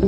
Hello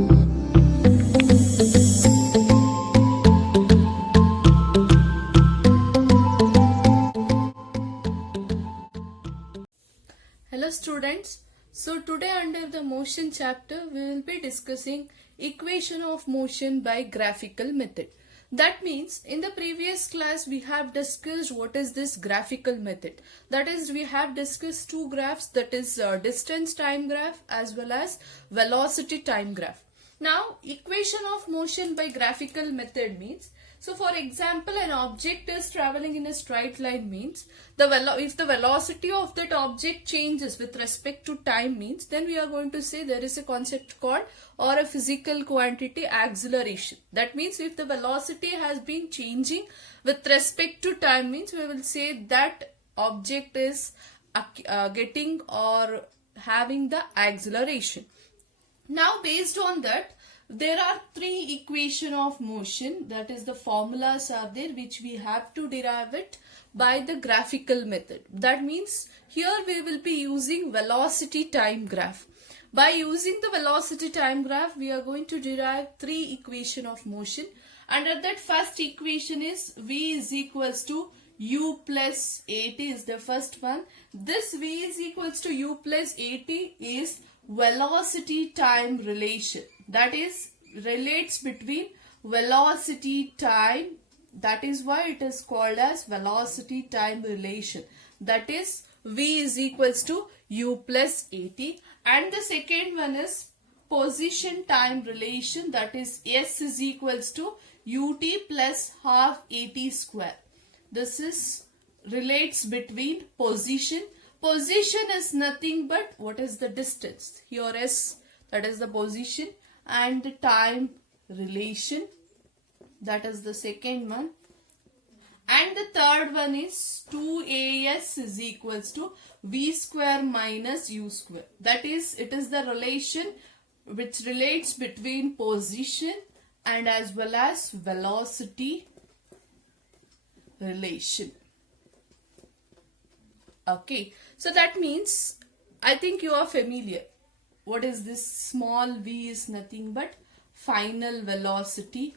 students, so today under the motion chapter we will be discussing equation of motion by graphical method. That means in the previous class we have discussed what is this graphical method. That is, we have discussed two graphs, that is distance time graph as well as velocity time graph. Now equation of motion by graphical method means, so for example, an object is traveling in a straight line means if the velocity of that object changes with respect to time means, then we are going to say there is a concept called, or a physical quantity, acceleration. That means if the velocity has been changing with respect to time means, we will say that object is getting or having the acceleration. Now based on that, there are three equations of motion, that is the formulas are there which we have to derive it by the graphical method. That means here we will be using velocity time graph. By using the velocity time graph, we are going to derive three equations of motion. Under that, first equation is V is equals to U plus AT is the first one. This V is equals to U plus AT is velocity time relation. That is, relates between velocity time. That is why it is called as velocity time relation. That is, V is equals to U plus AT. And the second one is position time relation. That is, S is equals to UT plus half AT square. This is relates between position. Position is nothing but what is the distance. Here S, that is the position, and the time relation, that is the second one. And the third one is 2AS is equals to V square minus U square. That is, it is the relation which relates between position and as well as velocity relation. Okay, so that means, I think you are familiar. What is this? Small v is nothing but final velocity,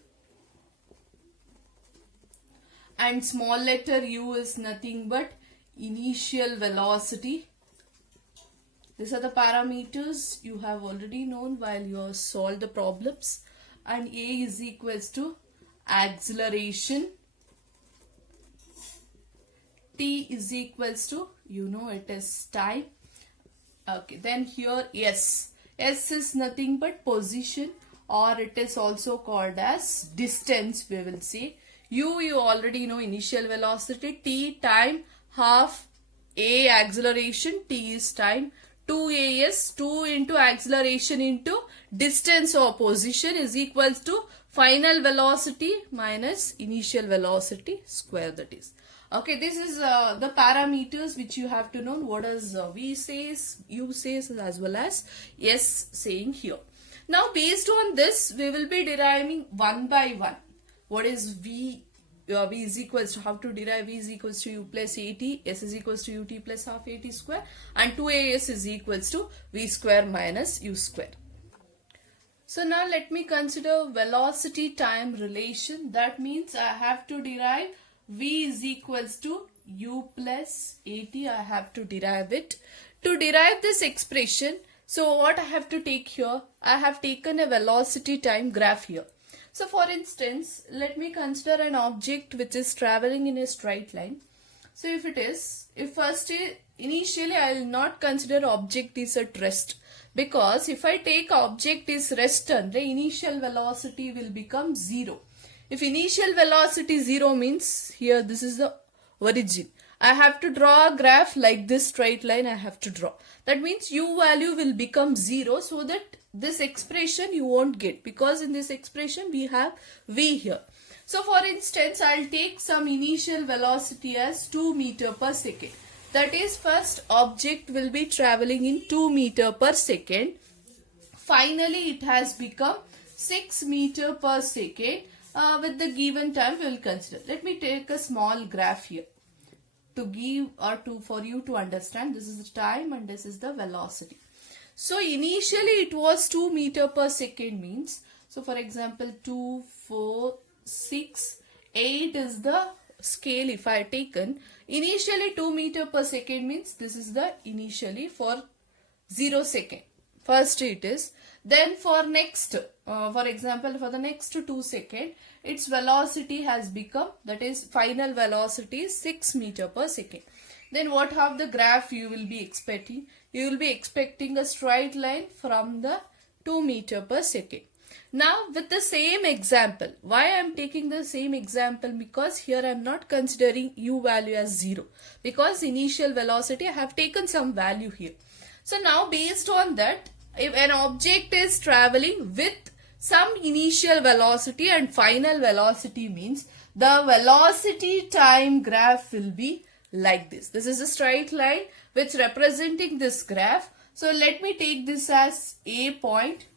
and small letter u is nothing but initial velocity. These are the parameters you have already known while you have solved the problems. And a is equals to acceleration. T is equals to, you know, it is time. Okay, then here S. S is nothing but position, or it is also called as distance, we will say. U, you already know, initial velocity. T, time, half. A, acceleration. T is time. 2A is 2 into acceleration into distance or position is equals to final velocity minus initial velocity square, that is. Okay, this is the parameters which you have to know. What does V says, U says, as well as S saying here. Now based on this, we will be deriving one by one. What is V? V is equals to, how to derive V is equals to U plus AT, S is equals to UT plus half AT square, and 2AS is equals to V square minus U square. So now let me consider velocity time relation. That means I have to derive V is equals to U plus AT. I have to derive it. To derive this expression, so what I have to take here? I have taken a velocity time graph here. So for instance, let me consider an object which is traveling in a straight line. So if it is, initially I will not consider object is at rest, because if I take object is rest, the initial velocity will become 0. If initial velocity 0 means, here this is the origin. I have to draw a graph like this straight line I have to draw. That means U value will become 0, so that this expression you won't get, because in this expression we have V here. So for instance, I'll take some initial velocity as 2 meter per second. That is, first object will be traveling in 2 meter per second. Finally, it has become 6 meter per second. With the given time we will consider. Let me take a small graph here to give or for you to understand. This is the time and this is the velocity. So initially it was 2 meter per second means, so for example 2, 4, 6, 8 is the scale if I taken. Initially 2 meter per second means this is the initially for 0 second. First it is. Then for next, for example for the next 2 second, its velocity has become, that is final velocity is 6 meter per second. Then what have the graph you will be expecting? You will be expecting a straight line from the 2 meter per second. Now with the same example, why I am taking the same example? Because here I am not considering u value as 0. Because initial velocity I have taken some value here. So now based on that, if an object is traveling with some initial velocity and final velocity means the velocity time graph will be like this. This is a straight line which representing this graph. So let me take this as a point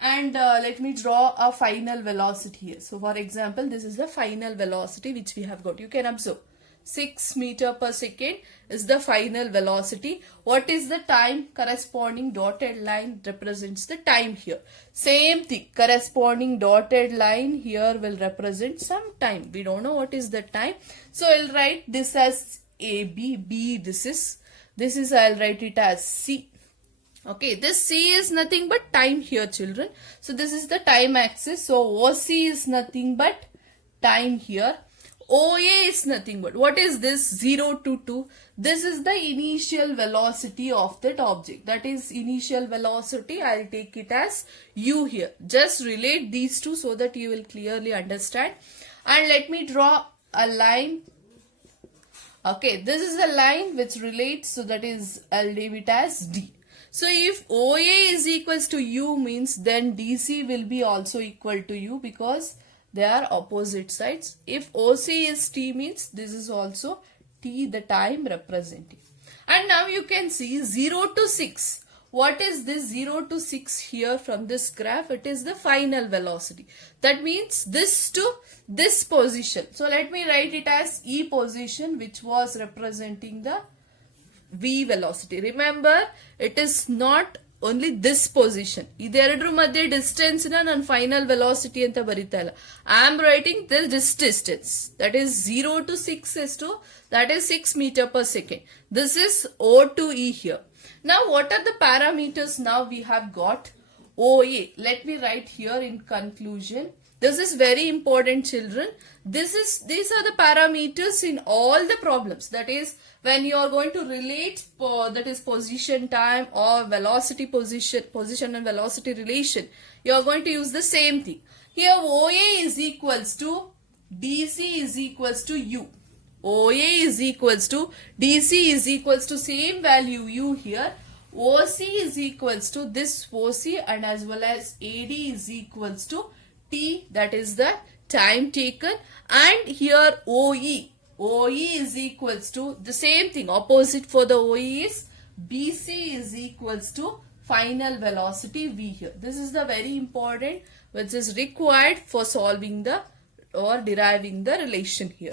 and let me draw a final velocity here. So for example, this is the final velocity which we have got. You can observe 6 meter per second is the final velocity. What is the time? Corresponding dotted line represents the time here. Same thing, corresponding dotted line here will represent some time. We don't know what is the time. So I'll write this as AB, B this is I'll write it as C. Okay, this C is nothing but time here children. So this is the time axis. So OC is nothing but time here. OA is nothing but, what is this? 0 to 2. This is the initial velocity of that object. That is initial velocity. I'll take it as U here. Just relate these two so that you will clearly understand. And let me draw a line. Okay, this is a line which relates, so that is I'll name it as D. So if OA is equals to U means then DC will be also equal to U because they are opposite sides. If OC is T means this is also T, the time representing. And now you can see 0 to 6. What is this 0 to 6 here from this graph? It is the final velocity. That means this to this position. So let me write it as E position, which was representing the V velocity. Remember, it is not only this position. Ideradur madhye distance and final velocity anta baritala. I am writing this distance. That is 0 to 6 is to, that is 6 meter per second. This is O to E here. Now what are the parameters now we have got? OA. Let me write here in conclusion. This is very important children. These are the parameters in all the problems. That is when you are going to relate that is position time or velocity position and velocity relation. You are going to use the same thing. Here OA is equals to DC is equals to U. OA is equals to DC is equals to same value U here. OC is equals to this OC and as well as AD is equals to T, that is the time taken, and here OE. OE is equals to the same thing. Opposite for the OE is BC is equals to final velocity V here. This is the very important which is required for solving the or deriving the relation here.